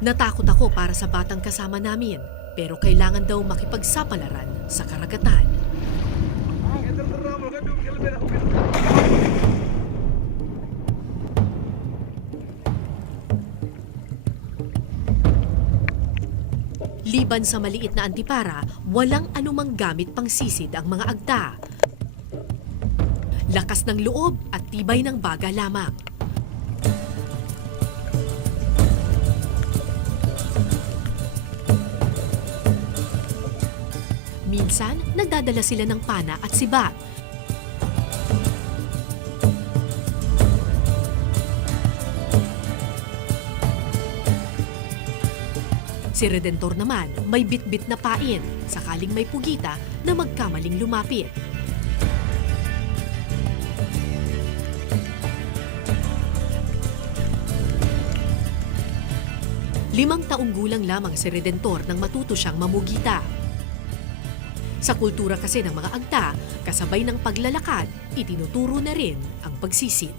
Natakot ako para sa batang kasama namin, pero kailangan daw makipagsapalaran sa karagatan. Liban sa maliit na antipara, walang anumang gamit pang sisid ang mga agta. Lakas ng loob at tibay ng baga lamang. Minsan, nagdadala sila ng pana at sibat. Si Redentor naman may bitbit na pain sakaling may pugita na magkamaling lumapit. Limang taong gulang lamang si Redentor nang matuto siyang mamugita. Sa kultura kasi ng mga agta, kasabay ng paglalakad, itinuturo na rin ang pagsisid.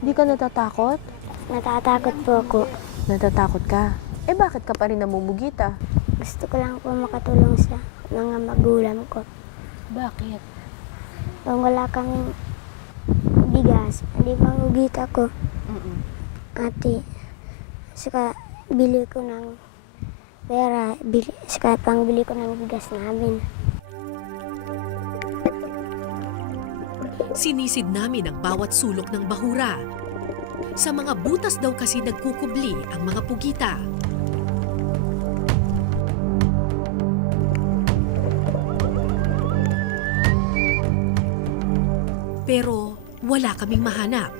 Di ka natatakot? Natatakot po ako. Natatakot ka? Eh bakit ka pa rin namumugita? Gusto ko lang po makatulong sa mga magulang ko. Bakit? Kung wala kaming bigas, hindi mangugita ko. Ate, saka bili ko ng pera, saka pangbili ko ng bigas namin. Sinisid namin ang bawat sulok ng bahura. Sa mga butas daw kasi nagkukubli ang mga pugita. Pero wala kaming mahanap.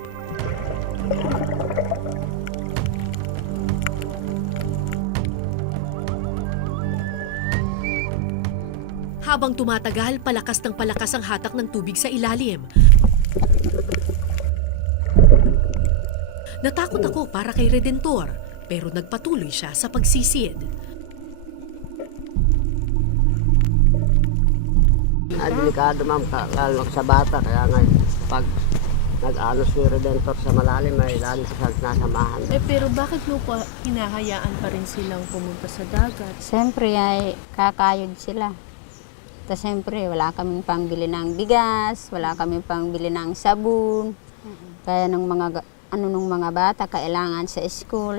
Habang tumatagal, palakas ng palakas ang hatak ng tubig sa ilalim. Natakot ako para kay Redentor, pero nagpatuloy siya sa pagsisid. Delikado ma'am, lalo sa bata, kaya nga pag nag-ano si Redentor sa malalim ay lalo sa nasamahan. Eh pero bakit mo pa hinahayaan pa rin silang pumunta sa dagat? Siyempre ay kakayod sila. Tapos siyempre wala kaming pangbili ng bigas, wala kaming pangbili ng sabon. Kaya nung mga bata kailangan sa school,